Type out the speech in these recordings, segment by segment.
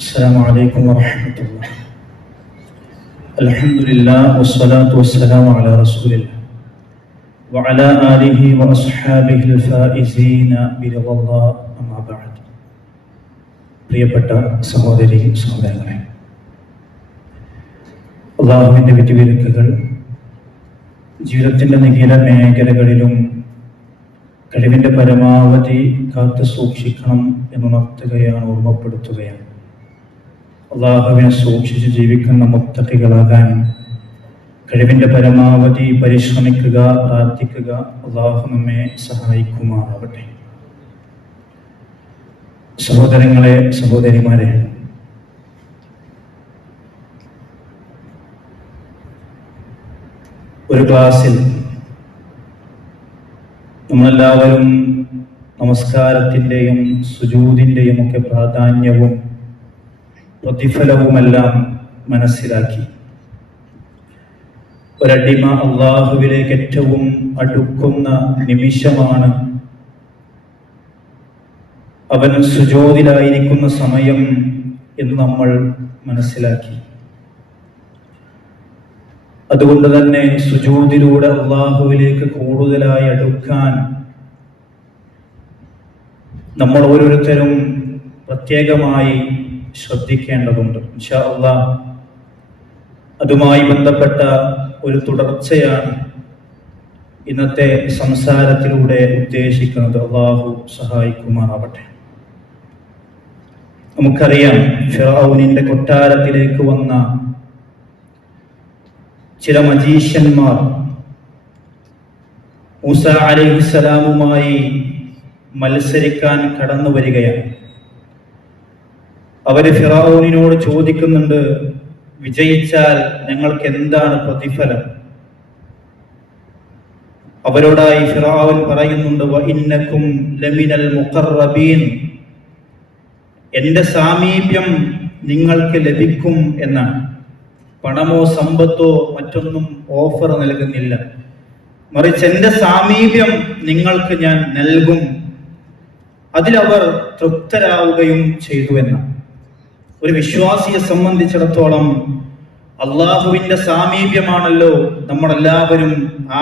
السلام عليكم ورحمة الله. الحمد لله والصلاة والسلام على رسول الله وعلى آله وأصحابه الفائزين برضا الله أما بعد. പ്രിയപ്പെട്ട സഹോദരി സഹോദരങ്ങളെ, അല്ലാഹുവിൻ്റെ വിധിവിലക്കുകൾ ജീവിതത്തിൻ്റെ നിഖില മേഖലകളിലും കഴിവിൻ്റെ പരമാവധി കാത്തു സൂക്ഷിക്കണം എന്നുണർത്തുകയാണ്, ഓർമ്മപ്പെടുത്തുകയാണ്. അള്ളാഹുവിനെ സൂക്ഷിച്ച് ജീവിക്കുന്ന മുത്തഖികളാകാൻ കഴിവിൻ്റെ പരമാവധി പരിശ്രമിക്കുക, പ്രാർത്ഥിക്കുക. അള്ളാഹു നമ്മെ സഹായിക്കുമാറാവട്ടെ. സഹോദരങ്ങളെ, സഹോദരിമാരെ, ഒരു ക്ലാസ്സിൽ നമ്മളെല്ലാവരും നമസ്കാരത്തിൻ്റെയും സുജൂദിൻ്റെയും ഒക്കെ പ്രാധാന്യവും പ്രതിഫലവുമെല്ലാം മനസ്സിലാക്കി. ഒരടിമ അള്ളാഹുവിലേക്ക് ഏറ്റവും അടുക്കുന്ന നിമിഷമാണ് അവൻ സുജൂദിലായിരിക്കുന്ന സമയം എന്ന് നമ്മൾ മനസ്സിലാക്കി. അതുകൊണ്ട് തന്നെ സുജൂദിലൂടെ അള്ളാഹുവിലേക്ക് കൂടുതലായി അടുക്കാൻ നമ്മൾ ഓരോരുത്തരും പ്രത്യേകമായി ശ്രദ്ധിക്കേണ്ടതുണ്ട്. ഇൻഷാ അല്ലാഹ് അതുമായി ബന്ധപ്പെട്ട ഒരു തുടർച്ചയാണ് ഇന്നത്തെ സംസാരത്തിലൂടെ ഉദ്ദേശിക്കുന്നത്. അള്ളാഹു സഹായിക്കുമാറാവട്ടെ. നമുക്കറിയാം, ഫിർഔനിന്റെ കൊട്ടാരത്തിലേക്ക് വന്ന ചില മജീഷ്യന്മാർ മൂസ അലൈഹിസ്സലാമുമായി മത്സരിക്കാൻ കടന്നു വരികയാണ്. അവര് ഫിർഔനിനോട് ചോദിക്കുന്നുണ്ട്, വിജയിച്ചാൽ ഞങ്ങൾക്ക് എന്താണ് പ്രതിഫലം? അവരോടായി ഫിർഔൻ പറയുന്നുണ്ട്, വഇന്നകും ലമിനൽ മുഖറബീൻ, എന്റെ സാമീപ്യം നിങ്ങൾക്ക് ലഭിക്കും എന്നാണ്. പണമോ സമ്പത്തോ മറ്റൊന്നും ഓഫർ നൽകുന്നില്ല, മറിച്ച് എന്റെ സാമീപ്യം നിങ്ങൾക്ക് ഞാൻ നൽകും. അതിലവർ തൃപ്തരാവുകയും ചെയ്തു എന്നാണ്. ഒരു വിശ്വാസിയെ സംബന്ധിച്ചിടത്തോളം അള്ളാഹുവിന്റെ സാമീപ്യമാണല്ലോ നമ്മളെല്ലാവരും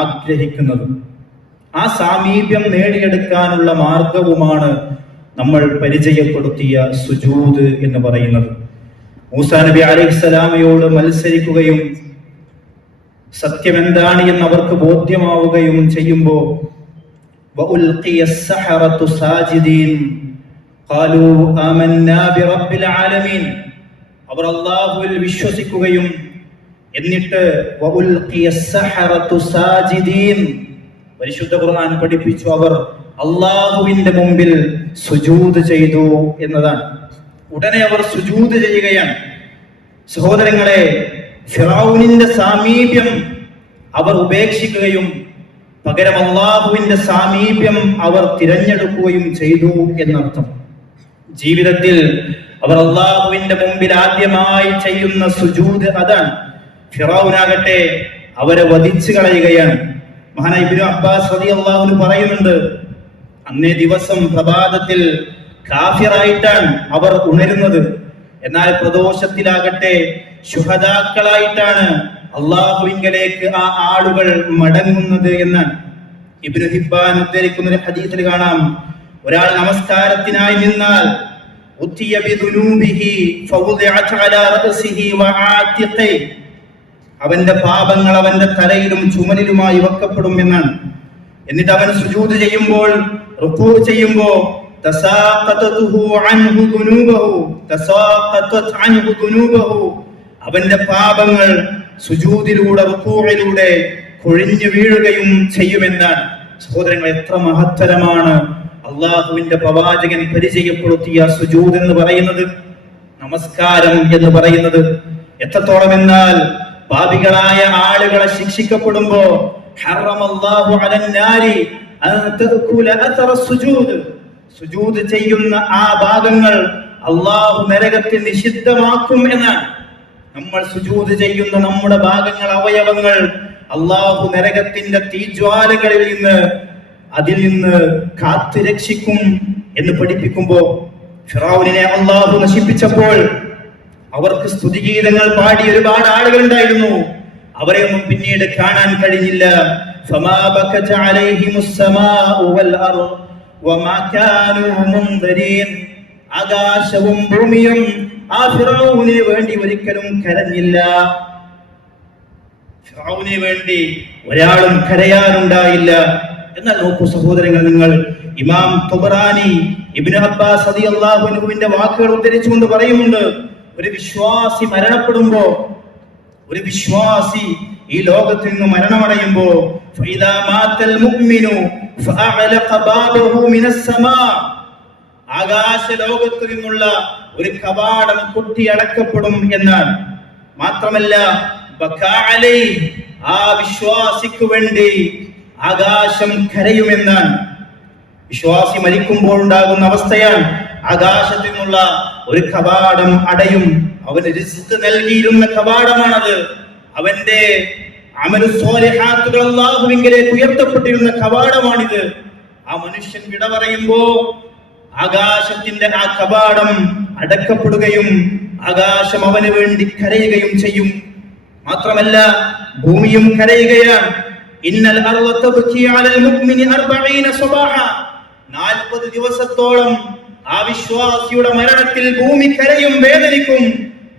ആഗ്രഹിക്കുന്നത്. ആ സാമീപ്യം നേടിയെടുക്കാനുള്ള മാർഗവുമാണ് നമ്മൾ പരിചയപ്പെടുത്തിയ സുജൂദ് എന്ന് പറയുന്നത്. മൂസാ നബി അലൈഹിസ്സലാമയോട് മത്സരിക്കുകയും സത്യം എന്താണ് എന്ന് അവർക്ക് ബോധ്യമാവുകയും ചെയ്യുമ്പോൾ വഉൽഖിയ അസ്സഹറതു സാജിദീൻ ഖാലൂ ആമന്നാ ബിറബ്ബിൽ ആലമീൻ, അവർ അല്ലാഹുവിൽ വിശ്വസിക്കുകയും എന്നിട്ട് വഉൽഖിയ അസ്സഹറതു സാജിദീൻ, പരിശുദ്ധ ഖുർആൻ പഠിപ്പിച്ചു, അവർ അല്ലാഹുവിന്റെ മുമ്പിൽ സുജൂദ് ചെയ്തു എന്നതാണ്. ഉടനെ അവർ സുജൂദ് ചെയ്യുകയാണ്. സഹോദരങ്ങളെ, ഫിറഔനിന്റെ സാമീപ്യം അവർ ഉപേക്ഷിക്കുകയും പകരം അള്ളാഹുവിന്റെ സാമീപ്യം അവർ തിരഞ്ഞെടുക്കുകയും ചെയ്തു എന്നർത്ഥം. ജീവിതത്തിൽ അവർ അള്ളാഹുവിന്റെ മുമ്പിൽ ആദ്യമായി ചെയ്യുന്ന സുജൂദ് അതാണ്. ഫിറഔനാകട്ടെ അവരെ വധിച്ചു കളയുകയാണ്. മഹാനായ ഇബ്നു അബ്ബാസ് റളിയല്ലാഹു അൻഹു പറയുന്നുണ്ട്, അന്നേ ദിവസം പ്രഭാതത്തിൽ കാഫിറായിട്ടാണ് അവർ ഉണരുന്നത്, എന്നാൽ പ്രദോഷത്തിലാകട്ടെ ശുഹദാക്കളായിട്ടാണ് അള്ളാഹുവിങ്കലേക്ക് ആ ആളുകൾ മടങ്ങുന്നത് എന്നാണ്. ഇബ്നു ഹിബ്ബാൻ ഉദ്ധരിക്കുന്ന ഒരു ഹദീസിൽ കാണാം, ഒരാൾ നമസ്കാരത്തിനായി നിന്നാൽ ഉത്തിയ ബിദുനൂബിഹി ഫവുദിഅത അലാ റഅസിഹി വആതിഖി, അവന്റെ പാപങ്ങൾ അവന്റെ തലയിലും ചുമലിലുമായി വെക്കപ്പെടും എന്നാണ്. എന്നിട്ട് അവൻ സുജൂദ് ചെയ്യുമ്പോൾ, റുകൂ ചെയ്യുമ്പോൾ അവന്റെ പാപങ്ങൾ സുജൂദിലൂടെ റുകൂഇലൂടെ കൊഴിഞ്ഞു വീഴുകയും ചെയ്യുമെന്നാണ്. സഹോദരങ്ങൾ, എത്ര മഹത്തരമാണ് അള്ളാഹുവിന്റെ പ്രവാചകൻ പരിചയപ്പെടുത്തിയ സുജൂദ് എന്ന് പറയുന്നത്, നമസ്കാരം എന്ന് പറയുന്നത്. എത്രത്തോളം എന്നാൽ പാപികളായ ആളുകളെ ശിക്ഷിക്കപ്പെടുമ്പോ ഹറമല്ലാഹു അലന്നാരി അൻ തഅകുല അഥറ സുജൂദ്, സുജൂദ് ചെയ്യുന്ന ആ ഭാഗങ്ങൾ അള്ളാഹു നരകത്തിൽ നിഷിദ്ധമാക്കും എന്നാണ്. നമ്മൾ സുജൂദ് ചെയ്യുന്ന നമ്മുടെ ഭാഗങ്ങൾ, അവയവങ്ങൾ അള്ളാഹു നരകത്തിന്റെ തീജ്വാലകളിൽ നിന്ന് അതിൽ നിന്ന് കാത്തു രക്ഷിക്കും എന്ന് പഠിപ്പിക്കുമ്പോൾ ഫിറഔനിനെ അല്ലാഹു നശിപ്പിച്ചപ്പോൾ അവർക്ക് സ്തുതിഗീതങ്ങൾ പാടിയ ഒരുപാട് ആളുകൾ ഉണ്ടായിരുന്നു. അവരെയൊന്നും പിന്നീട് കാണാൻ കഴിഞ്ഞില്ല. ഫമാ ബകത അലൈഹിമുസ് സമാഉ വൽ അർദ് വമാ കാനൂ മുൻദരീൻ. ആകാശവും ഭൂമിയും ആ ഫിറഔനിന് വേണ്ടി ഒരിക്കലും കരഞ്ഞില്ല. ഫിറഔനിന് വേണ്ടി ഒരാളും കരയാനുണ്ടായില്ല. എന്നാൽ നോക്കൂ സഹോദരങ്ങൾ, നിങ്ങൾ ഇമാം തുബറാനി ഇബ്നു അബ്ബാസ് റളിയല്ലാഹു അൻഹുവിന്റെ വാക്കുകൾ ഉദ്ധരിച്ചുകൊണ്ട് പറയുന്നുണ്ട്, ഒരു വിശ്വാസി മരണപ്പെടുമ്പോ, ഒരു വിശ്വാസി ഈ ലോകത്തിൽ നിന്ന് മരണമടയുമ്പോ, ഫഇദാ മാതൽ മുഅ്മിനു ഫഅഅലഖ ബാബഹു മിനസ് സമാ, ആകാശ ലോകത്തു നിന്നുള്ള ഒരു കവാടം കൊട്ടിയടക്കപ്പെടും എന്നാണ്. മാത്രമല്ല ബകാ അലൈഹി, ആ വിശ്വാസിക്ക് വേണ്ടി ആകാശം കരയുമെന്നാണ്. വിശ്വാസി മരിക്കുമ്പോൾ ഉണ്ടാകുന്ന അവസ്ഥയാണ്. ആകാശത്തിൽ നിന്നുള്ള ഒരു കവാടം അടയും. അവന് റിസ്ക് നൽകിയിരുന്ന കവാടമാണത്. അവന്റെ അമലു സ്വാലിഹാത്തുകൾ അല്ലാഹുവിങ്കലേക്ക് ഉയർത്തപ്പെട്ടിരുന്ന കവാടമാണിത്. ആ മനുഷ്യൻ വിട പറയുമ്പോ ആകാശത്തിന്റെ ആ കവാടം അടക്കപ്പെടുകയും ആകാശം അവന് വേണ്ടി കരയുകയും ചെയ്യും. മാത്രമല്ല ഭൂമിയും കരയുകയാണ്. ഇന്നൽ അർള തബ്കി അലൽ മുഅ്മിനി 40 സബാഹ, 40 ദിവസത്തോളം ആ വിശ്വാസിയുടെ മരണത്തിൽ ഭൂമി കരയും, വേദനിക്കും.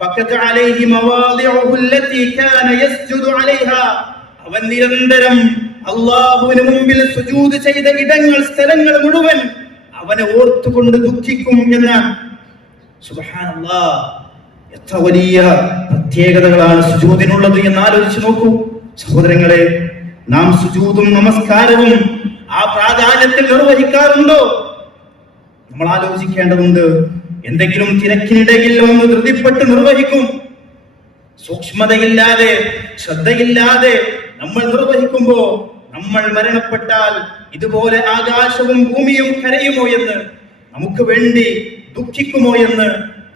ബകത അലൈഹി മവാദിഉഹു അല്ലതി കാന യസ്ജുദു അലൈഹാ, അവൻ നിരന്തരം അല്ലാഹുവിന് മുമ്പിൽ സുജൂദ് ചെയ്ത ഇടങ്ങൾ, സ്ഥലങ്ങൾ മുഴുവൻ അവനെ ഓർത്തുകൊണ്ട് ദുഃഖിക്കും എന്നാണ്. സുബ്ഹാനല്ലാഹ്, എത്ര വലിയ പ്രത്യേകതകളാണ് സുജൂദിനുള്ളത് എന്ന് ആലോചിച്ച് നോക്കൂ സഹോദരങ്ങളെ. നാം സുജൂദും നമസ്കാരവും ആ പ്രാധാന്യത്തിൽ നിർവഹിക്കാറുണ്ടോ? നമ്മൾ ആലോചിക്കേണ്ടതുണ്ട്. എന്തെങ്കിലും തിരക്കിനിടയിൽ ഒന്ന് ധൃതിപ്പെട്ട് നിർവഹിക്കും. സൂക്ഷ്മതയില്ലാതെ, ശ്രദ്ധയില്ലാതെ നമ്മൾ നിർവഹിക്കുമ്പോ നമ്മൾ മരണപ്പെട്ടാൽ ഇതുപോലെ ആകാശവും ഭൂമിയും കരയുമോ എന്ന്, നമുക്ക് വേണ്ടി ദുഃഖിക്കുമോ എന്ന്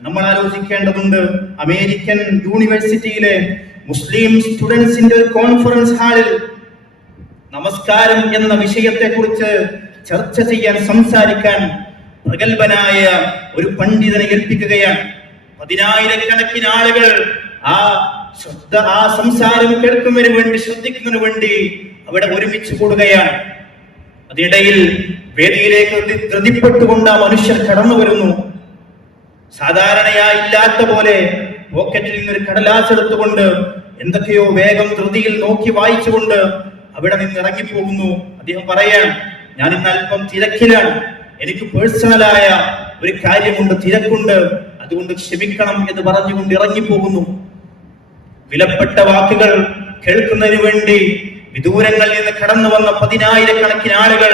നമ്മൾ ആലോചിക്കേണ്ടതുണ്ട്. അമേരിക്കൻ യൂണിവേഴ്സിറ്റിയിലെ മുസ്ലിം സ്റ്റുഡൻസിന്റെ കോൺഫറൻസ് ഹാളിൽ നമസ്കാരം എന്ന വിഷയത്തെ കുറിച്ച് ചർച്ച ചെയ്യാൻ, സംസാരിക്കാൻ പ്രഗത്ഭനായ ഒരു പണ്ഡിതനെ ഏൽപ്പിക്കുകയാണ്. 10,000-കണക്കിന് ആളുകൾ ആ സംസാരം കേൾക്കുന്നതിന് വേണ്ടി, ശ്രദ്ധിക്കുന്നതിന് വേണ്ടി അവിടെ ഒരുമിച്ച് കൂടുകയാണ്. അതിനിടയിൽ വേദിയിലേക്ക് ധൃതിപ്പെട്ടുകൊണ്ട് ആ മനുഷ്യർ കടന്നു വരുന്നു. സാധാരണയായി ഇല്ലാത്ത പോലെ പോക്കറ്റിൽ നിന്നൊരു കടലാസ് എടുത്തുകൊണ്ട് എന്തൊക്കെയോ വേഗം ധൃതിയിൽ നോക്കി വായിച്ചുകൊണ്ട് അവിടെ നിന്ന് ഇറങ്ങിപ്പോകുന്നു. അദ്ദേഹം പറയാൻ, ഞാൻ ഇന്ന് അല്പം തിരക്കിലാണ്, എനിക്ക് പേഴ്സണലായ ഒരു കാര്യമുണ്ട്, തിരക്കുണ്ട്, അതുകൊണ്ട് ക്ഷമിക്കണം എന്ന് പറഞ്ഞുകൊണ്ട് ഇറങ്ങിപ്പോകുന്നു. വിലപ്പെട്ട വാക്കുകൾ കേൾക്കുന്നതിന് വേണ്ടി വിദൂരങ്ങളിൽ നിന്ന് കടന്നു വന്ന 10,000-കണക്കിന് ആളുകൾ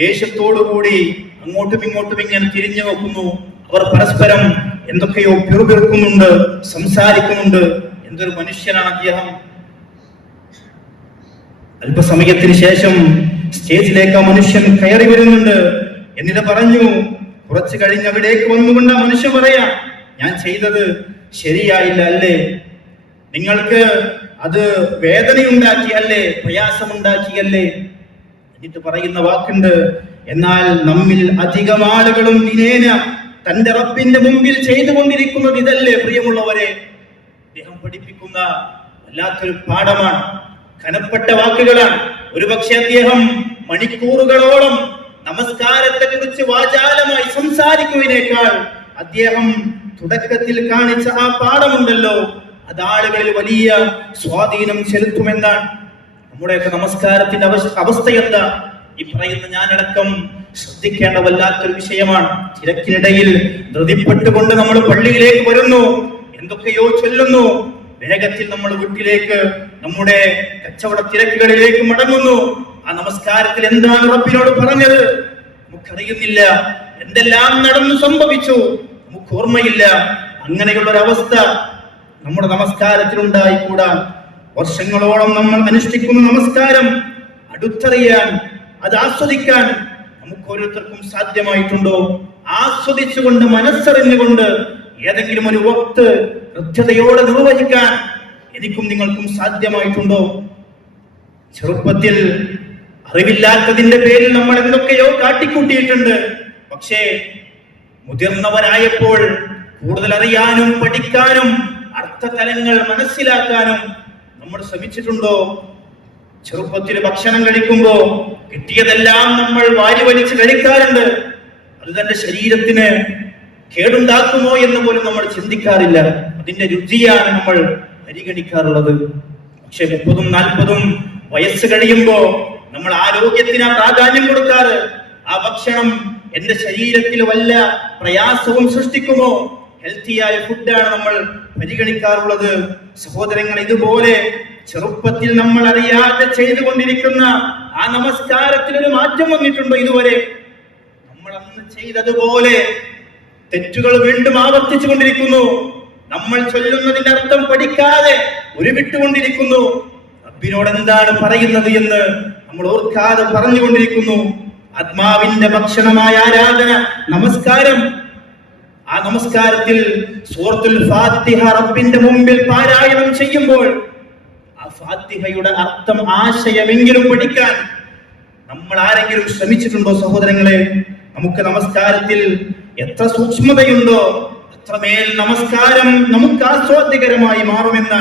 ദേഷ്യത്തോടുകൂടി അങ്ങോട്ടും ഇങ്ങോട്ടും ഇങ്ങനെ തിരിഞ്ഞു നോക്കുന്നു. അവർ പരസ്പരം എന്തൊക്കെയോ പിറുപിറുക്കുന്നുണ്ട്, സംസാരിക്കുന്നുണ്ട്. എന്തൊരു മനുഷ്യനാണ് അദ്ദേഹം. അല്പസമയത്തിന് ശേഷം സ്റ്റേജിലേക്ക് ആ മനുഷ്യൻ കയറി വരുന്നുണ്ട്. എന്നിട്ട് പറഞ്ഞു, കുറച്ചു കഴിഞ്ഞ് അവിടേക്ക് വന്നുകൊണ്ട് ആ മനുഷ്യൻ പറയാ, ഞാൻ ചെയ്തത് ശരിയായില്ല അല്ലേ? നിങ്ങൾക്ക് അത് വേദനയുണ്ടാക്കിയല്ലേ, പ്രയാസമുണ്ടാക്കിയല്ലേ? എന്നിട്ട് പറയുന്ന വാക്കുണ്ട്, എന്നാൽ നമ്മിൽ അധികം ആളുകളും ദിനേന തന്റെ റബ്ബിന്റെ മുമ്പിൽ ചെയ്തുകൊണ്ടിരിക്കുന്നത് ഇതല്ലേ പ്രിയമുള്ളവരെ? അദ്ദേഹം പഠിപ്പിക്കുന്ന വല്ലാത്തൊരു പാഠമാണ്, കനപ്പെട്ട വാക്കുകളാണ്. ഒരുപക്ഷെ അദ്ദേഹം മണിക്കൂറുകളോളം നമസ്കാരത്തെ കുറിച്ച് വാചാലമായി സംസാരിക്കുന്നതിനേക്കാൾ അദ്ദേഹം തുടക്കത്തിൽ കാണിച്ച ആ പാഠമുണ്ടല്ലോ, അത് ആളുകളിൽ വലിയ സ്വാധീനം ചെലുത്തുമെന്നാണ്. നമ്മുടെയൊക്കെ നമസ്കാരത്തിന്റെ അവസ്ഥ എന്താ? ഈ പറയുന്ന ഞാനടക്കം ശ്രദ്ധിക്കേണ്ട വല്ലാത്തൊരു വിഷയമാണ്. തിരക്കിനിടയിൽ ധൃതിപ്പെട്ടുകൊണ്ട് നമ്മൾ പള്ളിയിലേക്ക് വരുന്നു, എന്തൊക്കെയോ ചൊല്ലുന്നു, വേഗത്തിൽ നമ്മൾ വീട്ടിലേക്ക്, നമ്മുടെ കച്ചവട തിരക്കുകളിലേക്ക് മടങ്ങുന്നു. ആ നമസ്കാരത്തിൽ എന്താണ് റബ്ബിനോട് പറഞ്ഞത് നമുക്കറിയുന്നില്ല. എന്തെല്ലാം നടന്നു സംഭവിച്ചു നമുക്ക് ഓർമ്മയില്ല. അങ്ങനെയുള്ള ഒരു അവസ്ഥ നമ്മുടെ നമസ്കാരത്തിൽ ഉണ്ടായിക്കൂടാ. വർഷങ്ങളോളം നമ്മൾ അനുഷ്ഠിക്കുന്ന നമസ്കാരം അടുത്തറിയാൻ, അത് ആസ്വദിക്കാൻ നമുക്ക് ഓരോരുത്തർക്കും സാധ്യമായിട്ടുണ്ടോ? ആസ്വദിച്ചുകൊണ്ട്, മനസ്സറിഞ്ഞുകൊണ്ട് ഏതെങ്കിലും ഒരു വക്ത് കൃത്യതയോടെ നിർവഹിക്കാൻ എനിക്കും നിങ്ങൾക്കും സാധ്യമായിട്ടുണ്ടോ? ചെറുപ്പത്തിൽ അറിവില്ലാത്തതിന്റെ പേരിൽ നമ്മൾ എന്തൊക്കെയോ കാട്ടിക്കൂട്ടിയിട്ടുണ്ട്. പക്ഷേ മുതിർന്നവരായപ്പോൾ കൂടുതൽ അറിയാനും പഠിക്കാനും അർത്ഥതലങ്ങൾ മനസ്സിലാക്കാനും നമ്മൾ ശ്രമിച്ചിട്ടുണ്ടോ? ചെറുപ്പത്തിൽ ഭക്ഷണം കഴിക്കുമ്പോ കിട്ടിയതെല്ലാം നമ്മൾ വാരി വലിച്ച് കഴിക്കാറുണ്ട്. അത് തന്റെ ശരീരത്തിന് കേടുണ്ടാക്കുമോ എന്ന് പോലും നമ്മൾ ചിന്തിക്കാറില്ല. അതിന്റെ രുചിയാണ് നമ്മൾ പരിഗണിക്കാറുള്ളത്. പക്ഷെ 30-40 വയസ്സ് കഴിയുമ്പോ നമ്മൾ ആരോഗ്യത്തിന് പ്രാധാന്യം കൊടുക്കാറ്. ആ ഭക്ഷണം എന്റെ ശരീരത്തിൽ വല്ല പ്രയാസവും സൃഷ്ടിക്കുമോ? ഹെൽത്തിയായ ഫുഡാണ് നമ്മൾ പരിഗണിക്കാറുള്ളത്. സഹോദരങ്ങൾ, ഇതുപോലെ ചെറുപ്പത്തിൽ നമ്മൾ അറിയാതെ ചെയ്തുകൊണ്ടിരിക്കുന്ന ആ നമസ്കാരത്തിൽ ഒരു മാറ്റം വന്നിട്ടുണ്ടോ? ഇതുവരെ നമ്മൾ അന്ന് ചെയ്തതുപോലെ തെറ്റുകൾ വീണ്ടും ആവർത്തിച്ചു കൊണ്ടിരിക്കുന്നു. നമ്മൾ ചൊല്ലുന്നതിന്റെ അർത്ഥം പഠിക്കാതെ ഉരുവിട്ടുകൊണ്ടിരിക്കുന്നു. റബ്ബിനോട് എന്താണ് പറയുന്നത് എന്ന് നമ്മൾ ഓർക്കാതെ പറഞ്ഞുകൊണ്ടിരിക്കുന്നു. ആത്മാവിന്റെ ഭക്ഷണമായ ആരാധന നമസ്കാരം. ആ നമസ്കാരത്തിൽ സൂറത്തുൽ ഫാത്തിഹ റബ്ബിന്റെ മുമ്പിൽ പാരായണം ചെയ്യുമ്പോൾ ആ ഫാത്തിഹയുടെ അർത്ഥം, ആശയമെങ്കിലും പഠിക്കാൻ നമ്മൾ ആരെങ്കിലും ശ്രമിച്ചിട്ടുണ്ടോ? സഹോദരങ്ങളെ, നമുക്ക് നമസ്കാരത്തിൽ എത്ര സൂക്ഷ്മതയുണ്ടോ അത്രമേൽ നമസ്കാരം നമുക്ക് ആസ്വാദ്യകരമായി മാറുമെന്ന്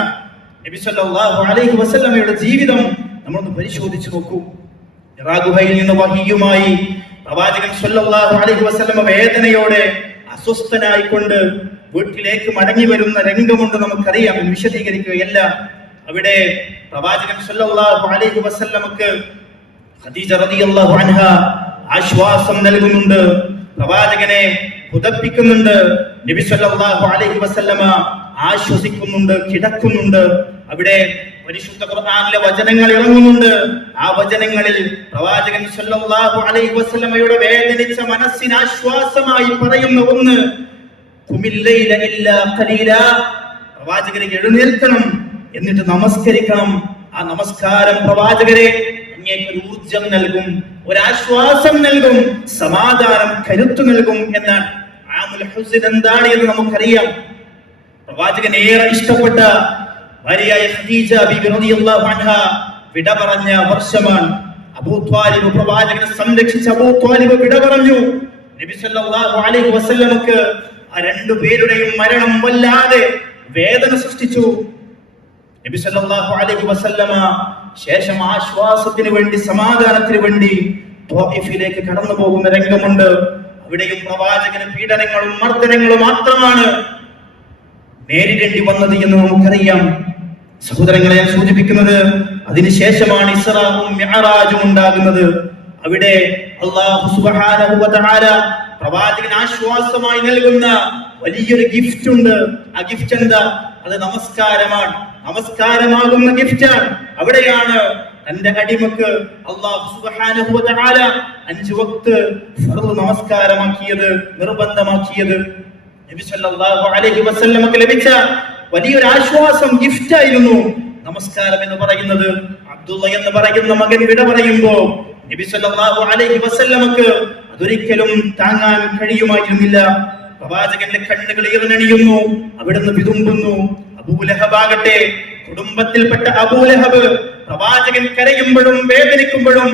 നബി സല്ലല്ലാഹു അലൈഹി വസല്ലമയുടെ ജീവിതം നമ്മളൊന്ന് പരിശോധിച്ചു നോക്കൂ. ഹിറാ ഗുഹയിൽ നിന്ന് വഹിയുമായി പ്രവാചകൻ സല്ലല്ലാഹു അലൈഹി വസല്ലമ വേദനയോടെ അസ്വസ്ഥനായിക്കൊണ്ട് വീട്ടിലേക്ക് മടങ്ങി വരുന്ന രംഗമുണ്ട്. നമുക്കറിയാം, വിശദീകരിക്കുകയല്ല. അവിടെ പ്രവാചകൻ സല്ലല്ലാഹു അലൈഹി വസല്ലമക്ക് ഖദീജ റളിയല്ലാഹു അൻഹ ആശ്വാസം നൽകുന്നുണ്ട്, പ്രവാചകനെ പുതപ്പിക്കുന്നുണ്ട്. നബി സല്ലല്ലാഹു അലൈഹി വസല്ലമ ആശ്വസിക്കുന്നുണ്ട്, കിടക്കുന്നുണ്ട്. അവിടെ പരിശുദ്ധ ഖുർആനിലെ വചനങ്ങൾ ഇറങ്ങുന്നുണ്ട്. ആ വചനങ്ങളിൽ പ്രവാചകൻ സല്ലല്ലാഹു അലൈഹി വസല്ലമയുടെ വേദനിച്ച മനസ്സിന് ആശ്വാസമായി പറയുന്ന ഒന്ന്, ഖുമിൽ ലൈല ഇല്ലാ ഖലീലാ, പ്രവാചകരെ എഴുന്നേൽക്കണം, എന്നിട്ട് നമസ്കരിക്കണം. ആ നമസ്കാരം പ്രവാചകരെ അങ്ങേക്ക് ഒരു ഊർജം നൽകും, ഒരാശ്വാസം നൽകും, സമാധാനം, കരുത്തു നൽകും എന്നാണ്. ആമുൽ ഹുസ്ൻ എന്താണ് എന്ന് നമുക്കറിയാം. പ്രവാചകൻ ഏറെ ഇഷ്ടപ്പെട്ട ഭാര്യയായ ഖദീജ ബിബി റളിയല്ലാഹു അൻഹ വിട പറഞ്ഞ വർഷമാണ്. അബൂ ത്വാലിബ്, പ്രവാചകനെ സംരക്ഷിച്ച അബൂ ത്വാലിബ് വിട പറഞ്ഞു. നബി സല്ലല്ലാഹു അലൈഹി വസല്ലമക്ക് ആ രണ്ടുപേരുടെയും മരണം വല്ലാതെ വേദന സൃഷ്ടിച്ചു. നബി സല്ലല്ലാഹു അലൈഹി വസല്ലമ ശേഷം ആശ്വാസത്തിന് വേണ്ടി, സമാധാനത്തിന് വേണ്ടി ത്വായിഫിലേക്ക് കടന്നു പോകുന്ന രംഗമുണ്ട്. അവിടെയും പ്രവാചകന് പീഡനങ്ങളും മർദ്ദനങ്ങളും മാത്രമാണ് നേരിടേണ്ടി വന്നത് എന്ന് നമുക്കറിയാം. സഹോദരങ്ങളെ, സൂചിപ്പിക്കുന്നത് അതിനുശേഷമാണ് ഇസ്റാഉം മിഅ്റാജും ഉണ്ടാകുന്നത്. അവിടെ അല്ലാഹു സുബ്ഹാനഹു വ തആല പ്രവാചകന് ആശ്വാസമായി നൽകുന്ന വലിയൊരു ഗിഫ്റ്റ് ഉണ്ട്. ആ ഗിഫ്റ്റ് എന്താ? അത് നമസ്കാരമാണ്. നമസ്കാരമാകുന്ന ഗിഫ്റ്റാണ്. അവിടെയാണ് തന്റെ അടിമക്ക് അല്ലാഹു സുബ്ഹാനഹു വ തആല 5 വക്ത് ഫർദ് നമസ്കാരമാക്കിയത്, നിർബന്ധമാക്കിയത്. നബി സല്ലല്ലാഹു അലൈഹി വസല്ലമക്ക് ലഭിച്ച വലിയൊരു ആശ്വാസം, ഗിഫ്റ്റ് ആയിരുന്നു നമസ്കാരം എന്ന് പറയുന്നത്. അബ്ദുള്ള എന്ന് പറയുന്ന മകൻ വിട പറയുമ്പോ നബി സല്ലല്ലാഹു അലൈഹി വസല്ലമക്ക് അതൊരിക്കലും താങ്ങാൻ കഴിയുമായിരുന്നില്ല. പ്രവാചകന്റെ കണ്ണുകൾ ഈർന്നണിയുന്നു, അവിടുന്ന് വിതുമ്പുന്നു. അബൂലഹബാകട്ടെ, കുടുംബത്തിൽപ്പെട്ട അബൂലഹബ്, പ്രവാചകൻ കരയുമ്പോഴും വേദനിക്കുമ്പോഴും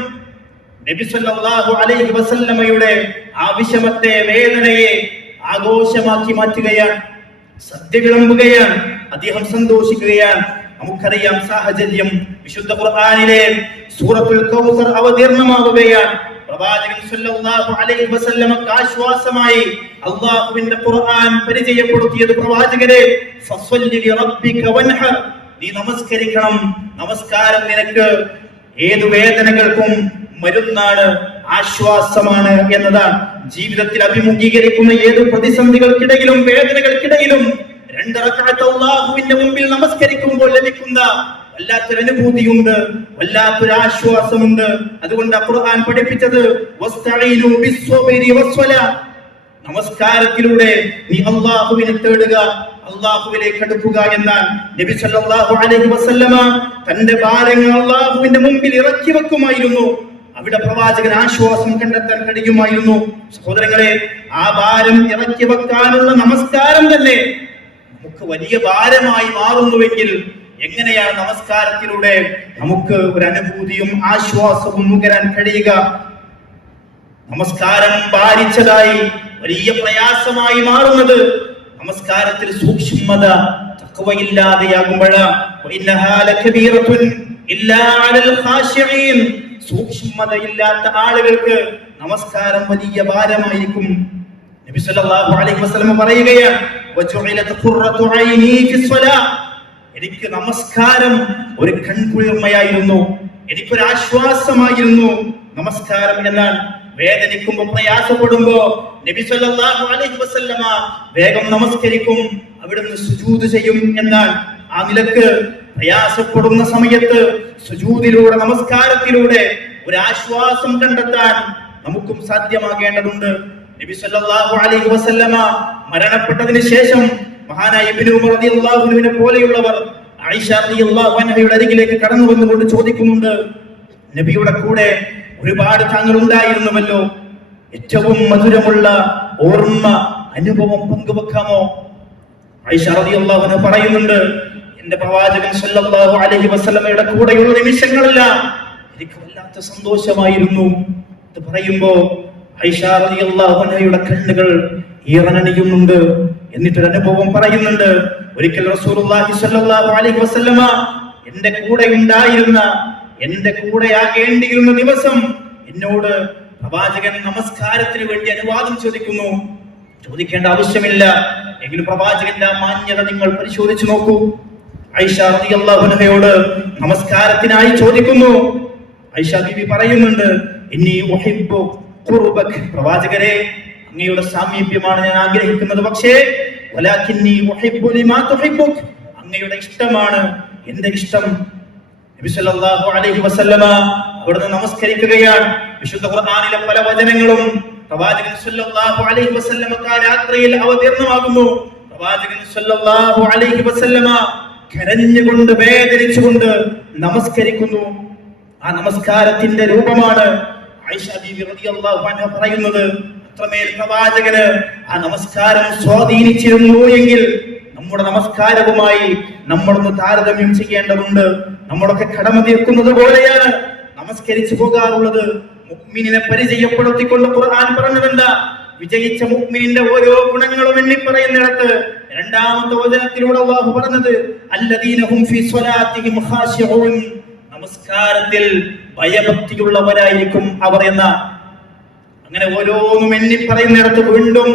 നബി സല്ലല്ലാഹു അലൈഹി വസല്ലമയുടെ ആ വിഷമത്തെ, വേദനയെ ആഘോഷമാക്കി മാറ്റുകയാണ്, സദ്യ വിളമ്പുകയാണ്, അദ്ദേഹം സന്തോഷിക്കുകയാണ്. നമുക്കറിയാം സാഹചര്യം. വിശുദ്ധ ഖുർആനിലെ സൂറത്തുൽ കൗസർ അവതീർണമാവുകയാണ്. പ്രവാചകൻ സല്ലല്ലാഹു അലൈഹി വസല്ലമക്ക് ആശ്വാസമായി അല്ലാഹുവിന്റെ ഖുർആൻ പരിചയപ്പെടുത്തിയത്, പ്രവാചകരെ ഫസ്വല്ലി ലിറബ്ബിക വൻഹർ, നീ നമസ്കരിക്കണം. നമസ്കാരം നിനക്ക് ഏതു വേദനകൾക്കും മരുന്നാണ്, ആശ്വാസമാണ് എന്നതാണ്. ജീവിതത്തിൽ അഭിമുഖീകരിക്കുന്ന ഏത് പ്രതിസന്ധികൾക്കിടയിലും, വേദനകൾക്കിടയിലും 2 റക്അത്ത് അല്ലാഹുവിന്റെ മുമ്പിൽ നമസ്കരിക്കുമ്പോൾ ലഭിക്കുന്ന വല്ലാത്തൊരു അനുഭൂതിയുണ്ട്, വല്ലാത്തൊരു ആശ്വാസമുണ്ട്. അതുകൊണ്ട് ഖുർആൻ പഠിപ്പിച്ചത് വസ്തഈനു ബിസ്സബ്രി വസ്സലാ, നമസ്കാരത്തിലൂടെ നീ അല്ലാഹുവിനെ തേടുക, അല്ലാഹുവിലേക്ക് അടുക്കുക എന്നാണ്. നബി സല്ലല്ലാഹു അലൈഹി വസല്ലമ തന്റെ ഭാരങ്ങൾ അല്ലാഹുവിന്റെ മുമ്പിൽ ഇറക്കി വെക്കുമായിരുന്നു. അവിടെ പ്രവാചകൻ ആശ്വാസം കണ്ടെത്താൻ കഴിയുമായിരുന്നു. സഹോദരങ്ങളെ, ആ ഭാരം ഇറക്കി വെക്കാനുള്ള നമസ്കാരം തന്നെ നമുക്ക് വലിയ ഭാരമായി മാറുന്നുവെങ്കിൽ എങ്ങനെയാണ് നമസ്കാരത്തിലൂടെ നമുക്ക് ഒരു അനുഭൂതിയും ആശ്വാസവും നുകരാൻ കഴിയുക? നമസ്കാരം ഭാരിച്ചതായി വലിയ പ്രയാസമായി മാറുന്നത് നമസ്കാരത്തിൽ സൂക്ഷ്മത സൂക്ഷ്മതയില്ലാത്ത ആളുകൾക്ക് നമസ്കാരം വലിയ ഭാരമായിരിക്കും. നബി സല്ലല്ലാഹു അലൈഹി വസല്ലം പറയുകയാണ്, എനിക്ക് നമസ്കാരം ഒരു കൺകുളിർമയായിരുന്നു, എനിക്കൊരു ആശ്വാസമായിരുന്നു നമസ്കാരം എന്നാണ്. വേദനിക്കുമ്പോ പ്രയാസപ്പെടുമ്പോ നബി സല്ലല്ലാഹു അലൈഹി വസല്ലമ വേഗം നമസ്കരിക്കും, അവിടുന്ന് സുജൂദ് ചെയ്യും എന്നാണ്. ആ നിലക്ക് പ്രയാസപ്പെടുന്ന സമയത്ത് സുജൂദിലൂടെ, നമസ്കാരത്തിലൂടെ ഒരു ആശ്വാസം കണ്ടെത്താൻ നമുക്കും സാധ്യമാകേണ്ടതുണ്ട്. നബി സല്ലല്ലാഹു അലൈഹി വസല്ലമ മരണപ്പെട്ടതിന് ശേഷം മഹാനായ ഇബ്നു ഉമർ റളിയല്ലാഹു അൻഹുവിനെ പോലെയുള്ളവർ ആയിഷ റളിയല്ലാഹു അൻഹയുടെ അരികിലേക്ക് കടന്നു വന്നുകൊണ്ട് ചോദിക്കുന്നുണ്ട്, നബിയുടെ കൂടെ ഒരുപാട് താങ്കൾ ഉണ്ടായിരുന്നുവല്ലോ, ഏറ്റവും മധുരമുള്ള ഓർമ്മ അനുഭവം പങ്കുവെക്കാമോ? ആയിഷ റളിയല്ലാഹു അൻഹ പറയുന്നുണ്ട്, എന്റെ പ്രവാചകൻ സല്ലല്ലാഹു അലൈഹി വസല്ലമയുടെ കൂടെയുള്ള നിമിഷങ്ങളെല്ലാം എനിക്ക് വല്ലാത്ത സന്തോഷമായിരുന്നു. ഇത് പറയുമ്പോ ആയിഷ റളിയല്ലാഹു അൻഹയുടെ കണ്ണുകൾ ഈറനണിയുന്നുണ്ട്. എന്നിട്ടൊരു അനുഭവം പറയുന്നുണ്ട്, ഒരിക്കൽ റസൂലുള്ളാഹി സ്വല്ലല്ലാഹു അലൈഹി വസല്ലമ എന്റെ കൂടെ ഉണ്ടായിരുന്ന, എന്റെ കൂടെയാകേണ്ടിയിരുന്ന ദിവസം എന്നോട് പ്രവാചകൻ നമസ്കാരത്തിന് വേണ്ടി അനുവാദം ചോദിക്കുന്നു. ചോദിക്കേണ്ട ആവശ്യമില്ല, എങ്കിലും പ്രവാചകന്റെ ആ മാന്യത നിങ്ങൾ പരിശോധിച്ചു നോക്കൂ. ആയിഷ റളിയല്ലാഹു അൻഹയോട് നമസ്കാരത്തിനായി ചോദിക്കുന്നു. ആയിഷ ബീവി പറയുന്നുണ്ട്, ഇന്നി ഉഹിബ്ബു ഖുർബക, പ്രവാചകരെ അങ്ങയുടെ സാമീപ്യമാണ് ഞാൻ ആഗ്രഹിക്കുന്നത്, പക്ഷേ വലാകിന്നി ഉഹിബ്ബു ലിമാ തുഹിബ്ബുക, അങ്ങയുടെ ഇഷ്ടമാണ് എന്റെ ഇഷ്ടം. നബി സല്ലല്ലാഹു അലൈഹി വസല്ലമ അവിടുന്ന് നമസ്കരിക്കുകയാണ്. വിശുദ്ധ ഖുർആനിലെ പല വചനങ്ങളും പ്രവാചകൻ സല്ലല്ലാഹു അലൈഹി വസല്ലമ രാത്രിയിൽ അവതീർണമാകുന്നു. പ്രവാചകൻ സല്ലല്ലാഹു അലൈഹി വസല്ലമ കരഞ്ഞുകൊണ്ട്, വേദനിച്ചുകൊണ്ട് നമസ്കരിക്കുന്നു. ആ നമസ്കാരത്തിന്റെ രൂപമാണ് ആയിഷ ബീവി റളിയല്ലാഹു അൻഹ പറയുന്നത്. അത്രമേൽ പ്രവാചകന് ആ നമസ്കാരം സ്വാധീനിച്ചിരുന്നു എങ്കിൽ നമ്മുടെ നമസ്കാരവുമായി നമ്മളൊന്ന് താരതമ്യം ചെയ്യേണ്ടതുണ്ട്. നമ്മളൊക്കെ കടമ തീർക്കുന്നത് പോലെയാണ് നമസ്കരിച്ചു പോകാറുള്ളത്. മുഅ്മിനിനെ പരിചയപ്പെടുത്തിക്കൊണ്ട് ഖുർആൻ പറഞ്ഞതെന്താ? വിജയിച്ച മുഅ്മിനിന്റെ ഓരോ ഗുണങ്ങളും എണ്ണി പറയുന്നിടത്ത് രണ്ടാമത്തെ വചനത്തിലൂടെ അല്ലാഹു പറഞ്ഞത് അല്ലദീന ഹും ഫീ സ്വലാത്തിഹിം ഖാശിഊൻ, നമസ്കാരത്തിൽ ഭയഭക്തിയുള്ളവരായിരിക്കും അവർ എന്ന. അങ്ങനെ ഓരോന്നും എണ്ണി പറയുന്നിടത്ത് വീണ്ടും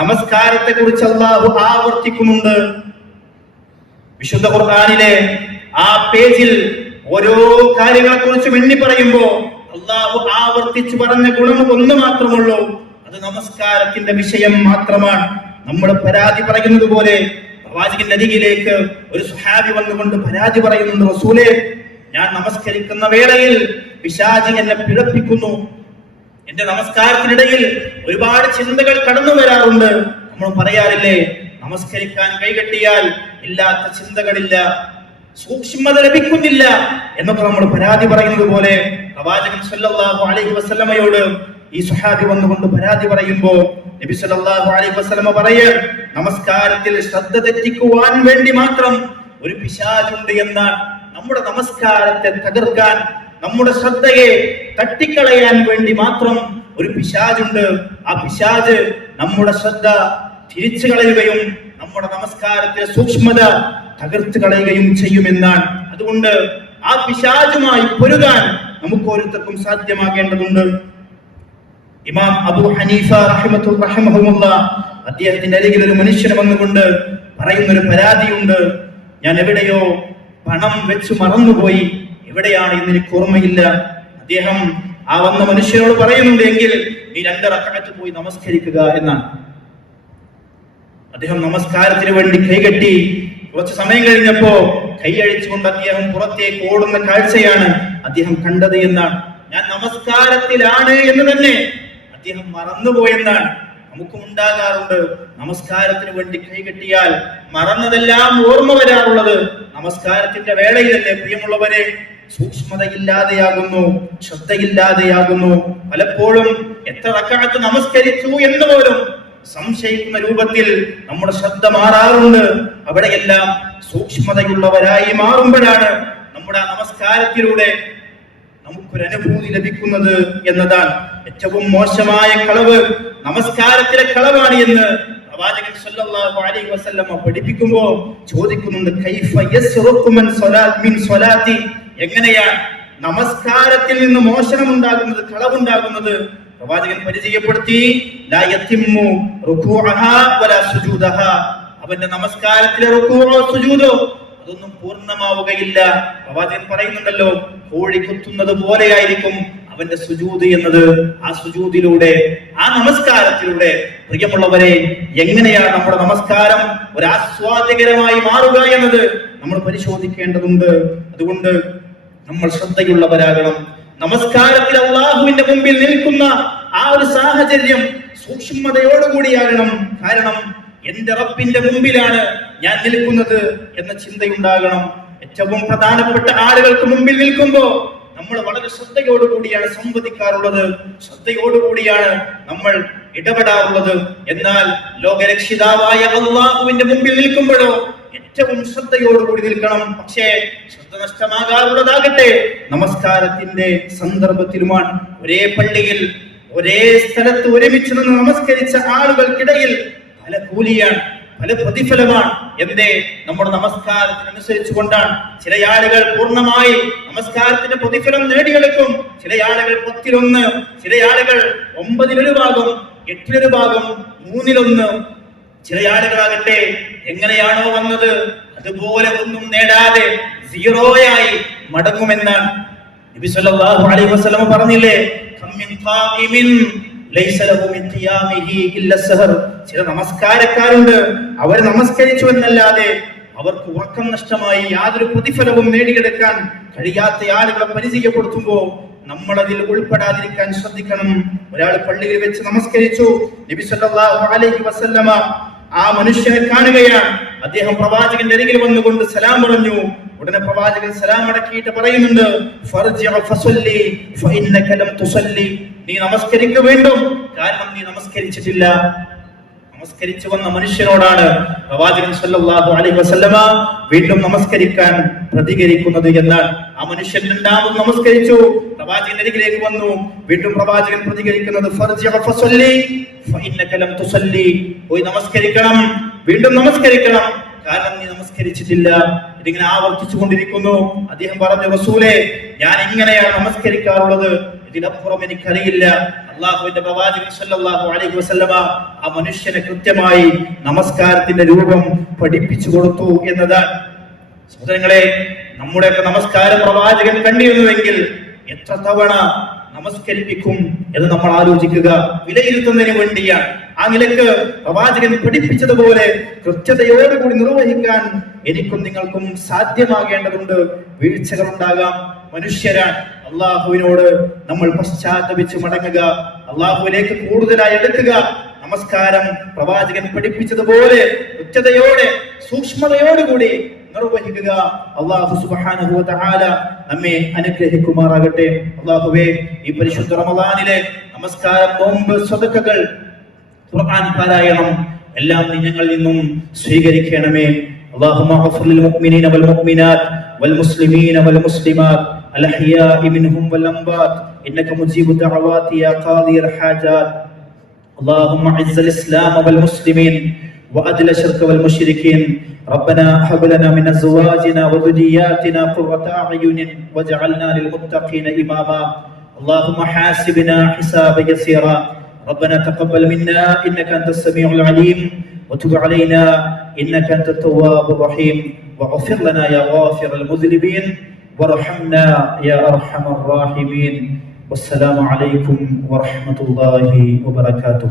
നമസ്കാരത്തെ കുറിച്ച് അല്ലാഹു ആവർത്തിക്കുന്നുണ്ട്. വിശുദ്ധ ഖുർആനിലെ ആ പേജിൽ ഓരോ കാര്യങ്ങളെ കുറിച്ചും എണ്ണി പറയുമ്പോ അല്ലാഹു ആവർത്തിച്ചു പറഞ്ഞ ഗുണം ഒന്ന് മാത്രമുള്ളൂ, അത് നമസ്കാരത്തിന്റെ വിഷയം മാത്രമാണ്. നമ്മൾ പരാതി പറയുന്നത് പോലെ പ്രവാചകന്റെ അരികിലേക്ക് ഒരു സുഹാബി വന്നുകൊണ്ട് പരാതി പറയുന്നുണ്ട്, റസൂലേ, ഞാൻ നമസ്കരിക്കുന്ന വേളയിൽ പിശാച് എന്നെ പിഴപ്പിക്കുന്നു, എന്റെ നമസ്കാരത്തിനിടയിൽ ഒരുപാട് ചിന്തകൾ കടന്നു വരാറുണ്ട്. നമ്മൾ പറയാറില്ലേ, നമസ്കരിക്കാൻ കൈകെട്ടിയാൽ ഇല്ലാത്ത ചിന്തകളില്ല, സൂക്ഷ്മത ലഭിക്കുന്നില്ല എന്നൊക്കെ നമ്മൾ പരാതി പറയുന്നത് പോലെ പ്രവാചകൻ സല്ലല്ലാഹു അലൈഹി വസല്ലമയോട് ഈ സ്വഹാബി വന്നുകൊണ്ട് പരാതി പറയുമ്പോ നബി സല്ലല്ലാഹു അലൈഹി വസല്ലമ പറയാണ്, നമസ്കാരത്തിൽ ശ്രദ്ധ തെറ്റിക്കുവാൻ വേണ്ടി മാത്രം ഒരു പിശാചുണ്ട് എന്നാണ്. നമ്മുടെ നമസ്കാരത്തെ തകർക്കാൻ, നമ്മുടെ ശ്രദ്ധയെ തട്ടിക്കളയാൻ വേണ്ടി മാത്രം ഒരു പിശാചുണ്ട്. ആ പിശാച് നമ്മുടെ ശ്രദ്ധ തിരിച്ചു കളയുകയും നമ്മുടെ നമസ്കാരത്തിലെ സൂക്ഷ്മത തകർത്ത് കളയുകയും ചെയ്യുമെന്നാണ്. അതുകൊണ്ട് ആ പിശാചുമായി പൊരുതാൻ നമുക്ക് ഓരോരുത്തർക്കും സാധ്യമാകേണ്ടതുണ്ട്. ഇമാം അബൂ ഹനീഫ റഹിമഹുല്ലാഹ് അദ്ദേഹത്തിന്റെ അരികിൽ ഒരു മനുഷ്യനെ വന്നുകൊണ്ട് പറയുന്നൊരു പരാതിയുണ്ട്, ഞാൻ എവിടെയോ പണം വെച്ച് മറന്നുപോയി, എവിടെയാണ് എന്ന് എനിക്ക് ഓർമ്മയില്ല. അദ്ദേഹം ആ വന്ന മനുഷ്യനോട് പറയുന്നുണ്ട്, എങ്കിൽ നീ 2 റക്അത്ത് പോയി നമസ്കരിക്കുക എന്നാണ്. അദ്ദേഹം നമസ്കാരത്തിന് വേണ്ടി കൈകെട്ടി. കുറച്ച് സമയം കഴിഞ്ഞപ്പോ കൈയഴിച്ചുകൊണ്ട് അദ്ദേഹം പുറത്തേക്ക് ഓടുന്ന കാഴ്ചയാണ് അദ്ദേഹം കണ്ടത് എന്നാണ്. ഞാൻ നമസ്കാരത്തിലാണ് എന്ന് തന്നെ അദ്ദേഹം മറന്നുപോയെന്നാണ്. നമുക്കും ഉണ്ടാകാറുണ്ട്, നമസ്കാരത്തിന് വേണ്ടി കൈകെട്ടിയാൽ മറന്നതെല്ലാം ഓർമ്മ വരാറുള്ളത് നമസ്കാരത്തിന്റെ വേളയിലല്ലേ. പ്രിയമുള്ളവരെ, സൂക്ഷ്മതയില്ലാതെയാകുന്നു, ശ്രദ്ധയില്ലാതെയാകുന്നു. പലപ്പോഴും എത്ര റക്അത്ത് നമസ്കരിച്ചു എന്ന് പോലും സംശയിക്കുന്ന രൂപത്തിൽ നമ്മുടെ ശ്രദ്ധ മാറാറുണ്ട്. അവിടെയെല്ലാം സൂക്ഷ്മതയുള്ളവരായി മാറുമ്പോഴാണ് നമ്മുടെ ആ നമസ്കാരത്തിലൂടെ നമുക്കൊരു അനുഭൂതി ലഭിക്കുന്നത് എന്നതാണ്. ഏറ്റവും മോശമായ കളവ് നമസ്കാരത്തിലെ കളവാണ് എന്ന് പ്രവാചകൻ സല്ലല്ലാഹു അലൈഹി വസല്ലം പഠിപ്പിക്കുമ്പോൾ ചോദിക്കുന്നുണ്ട്, കൈഫ യസ്റുഖു മിൻ സ്വലാത്തി, എങ്ങനെയാണ് നമസ്കാരത്തിൽ നിന്ന് മോഷണം ഉണ്ടാകുന്നത്, കളവുണ്ടാകുന്നത്? പ്രവാചകൻ പരിചയപ്പെടുത്തി, ലാ യതിമ്മു റുകൂഅഹാ വലാ സുജൂദഹാ, അവന്റെ നമസ്കാരത്തിലെ റുകൂഅോ സുജൂദോ അതൊന്നും പൂർണ്ണമാവുകയില്ല. പ്രവാചകൻ പറയുന്നുണ്ടല്ലോ, കോഴി കുത്തുന്നത് പോലെയായിരിക്കും അവന്റെ സുജൂദ് എന്നത്. ആ സുജൂദിലൂടെ, ആ നമസ്കാരത്തിലൂടെ പ്രിയമുള്ളവരെ, എങ്ങനെയാണ് നമ്മുടെ നമസ്കാരം ഒരു ആസ്വാദ്യകരമായി മാറുക എന്നത് നമ്മൾ പരിശോധിക്കേണ്ടതുണ്ട്. അതുകൊണ്ട് നമ്മൾ ശ്രദ്ധയുള്ളവരാകണം. നമസ്കാരത്തിൽ അള്ളാഹുവിന്റെ മുമ്പിൽ നിൽക്കുന്ന ആ ഒരു സാഹചര്യം സൂക്ഷ്മതയോടുകൂടിയാകണം. കാരണം എന്റെ റബ്ബിന്റെ മുമ്പിലാണ് ഞാൻ നിൽക്കുന്നത് എന്ന ചിന്തയുണ്ടാകണം. ഏറ്റവും പ്രധാനപ്പെട്ട ആളുകൾക്ക് മുമ്പിൽ നിൽക്കുമ്പോൾ നമ്മൾ വളരെ ശ്രദ്ധയോടുകൂടിയാണ് സംവദിക്കാറുള്ളത്, ശ്രദ്ധയോടുകൂടിയാണ് നമ്മൾ ഇടപെടാറുള്ളത്. എന്നാൽ ലോകരക്ഷിതാവായ അള്ളാഹുവിന്റെ മുമ്പിൽ നിൽക്കുമ്പോഴോ ഏറ്റവും ശ്രദ്ധയോടുകൂടി നിൽക്കണം. പക്ഷേ ശ്രദ്ധ നഷ്ടമാകാറുള്ളതാകട്ടെ നമസ്കാരത്തിന്റെ സന്ദർഭത്തിലുമാണ്. ഒരേ പള്ളിയിൽ ഒരേ സ്ഥലത്ത് ഒരുമിച്ച് നിന്ന് നമസ്കരിച്ച ആളുകൾക്കിടയിൽ പല കൂലിയാണ്, പല പ്രതിഫലമാണ്. എന്തേ? നമ്മുടെ നമസ്കാരത്തിനനുസരിച്ച് കൊണ്ടാണ്. ചില ആളുകൾ പൂർണ്ണമായി നമസ്കാരത്തിന്റെ പ്രതിഫലം നേടിയെടുക്കും, ചില ആളുകൾ 10-1, ചില ആളുകൾ 9-1 ഭാഗം, 8-1 ഭാഗം, 3-1. ചില ആളുകളാകട്ടെ എങ്ങനെയാണോ വന്നത് അതുപോലെ ഒന്നും നേടാതെ സീറോയായി മടങ്ങുമെന്നാണ് നബി സല്ലല്ലാഹു അലൈഹി വസല്ലം പറഞ്ഞില്ലേ, കമ്മിൻ ഖായിമിൻ ലൈസ ലഹു മിൻ ഖിയാമിഹി ഇല്ല സഹർ. ചില നമസ്കാരക്കാരുണ്ട്, അവർ നമസ്കരിച്ചു എന്നല്ലാതെ അവർക്ക് ഉറക്കം നഷ്ടമായി യാതൊരു പ്രതിഫലവും നേടിയെടുക്കാൻ കഴിയാത്ത ആളുകളെ പരിചയപ്പെടുത്തുമ്പോൾ നമ്മൾ അതിൽ ഉൾപ്പെടാതിരിക്കാൻ ശ്രദ്ധിക്കണം. ഒരാൾ പള്ളിയിൽ വെച്ച് നമസ്കരിച്ചു, നബി സല്ലല്ലാഹു അലൈഹി വസല്ലമ ആ മനുഷ്യനെ കാണുകയാണ്. അദ്ദേഹം പ്രവാചകന്റെ അരികിൽ വന്നുകൊണ്ട് സലാം പറഞ്ഞു. ഉടനെ പ്രവാചകൻ സലാം അടക്കിയിട്ട് പറയുന്നുണ്ട്, ഫർജിഅ ഫസല്ലി ഫഇന്നക ലം തുസല്ലി, നീ നമസ്കരിക്കുക വേണ്ടും, കാരണം നീ നമസ്കരിച്ചിട്ടില്ല. നമസ്കരിച്ചു വന്ന മനുഷ്യനോടാണ് പ്രവാചകൻ സല്ലല്ലാഹു അലൈഹി വസല്ലമ വീണ്ടും നമസ്കരിക്കാൻ പ്രതികരിക്കുന്നത് എന്നാണ്. ആ മനുഷ്യൻ രണ്ടാമത് നമസ്കരിച്ചു, പ്രവാചകന്റെ അരികിലേക്ക് വന്നു. വീണ്ടും പ്രവാചകൻ പ്രതികരിക്കുന്നത്, ഫർജിഅ ഫസല്ലി ഫഇന്നക ലം തുസല്ലി, പോയി നമസ്കരിക്കണം, വീണ്ടും നമസ്കരിക്കണം, കാരണം നീ നമസ്കരിച്ചിട്ടില്ല. ഇതിങ്ങനെ ആവർത്തിച്ചു കൊണ്ടിരിക്കുന്നു. അദ്ദേഹം പറഞ്ഞു, റസൂലേ, ഞാൻ ഇങ്ങനെയാണ് നമസ്കരിക്കാറുള്ളത്, ഇതിനപ്പുറം എനിക്കറിയില്ല. അള്ളാഹുവിന്റെ പ്രവാചകൻ സല്ലല്ലാഹു അലൈഹി വസല്ലമ ആ മനുഷ്യനെ കൃത്യമായി നമസ്കാരത്തിന്റെ രൂപം പഠിപ്പിച്ചു കൊടുത്തു എന്നതാണ്. സഹോദരങ്ങളെ, നമ്മുടെയൊക്കെ നമസ്കാരം പ്രവാചകൻ കണ്ടിരുന്നുവെങ്കിൽ എത്ര തവണ നമസ്കരിപ്പിക്കും എന്ന് നമ്മൾ ആലോചിക്കുക. വിലയിരുത്തുന്നതിന് വേണ്ടിയാണ്. ആ നിലക്ക് പ്രവാചകൻ പഠിപ്പിച്ചതുപോലെ കൃത്യതയോടുകൂടി നിർവഹിക്കാൻ എനിക്കും നിങ്ങൾക്കും സാധ്യമാകേണ്ടതുണ്ട്. വീഴ്ചകൾ ഉണ്ടാകാം, മനുഷ്യരാണ്. അള്ളാഹുവിനോട് നമ്മൾ പശ്ചാത്തപിച്ച് മടങ്ങുക, അള്ളാഹുവിലേക്ക് കൂടുതലായി എടുക്കുക. നമസ്കാരം പ്രവാചകൻ പഠിപ്പിച്ചതുപോലെ കൃത്യതയോടെ സൂക്ഷ്മതയോടുകൂടി നിർവഹിക്കുക. അല്ലാഹു സുബ്ഹാനഹു വ തആല നമ്മെ അനുഗ്രഹിക്കുമാറാകട്ടെ. അല്ലാഹുവേ, ഈ പരിശുദ്ധ റമദാനിലെ നമസ്കാരം, നോമ്പ്, സദഖകൾ, ഖുർആൻ പാരായണം എല്ലാം നീ ഞങ്ങളിൽ നിന്നും സ്വീകരിക്കണമേ. اللهم اغفر للمؤمنين والمؤمنات والمسلمين والمسلمات الأحياء منهم والأموات إنك مجيب الدعوات يا قاضي الحاجات. اللهم اعز الإسلام والمسلمين وأذل الشرك والمشركين. ربنا هب لنا من أزواجنا وذرياتنا قرة أعين واجعلنا للمتقين إماما. اللهم حاسبنا حسابا يسيرا. ربنا تقبل منا إنك أنت السميع العليم وتب علينا إنك أنت التواب الرحيم. واغفر لنا يا غافر المذنبين وارحمنا يا أرحم الراحمين. والسلام عليكم ورحمة الله وبركاته.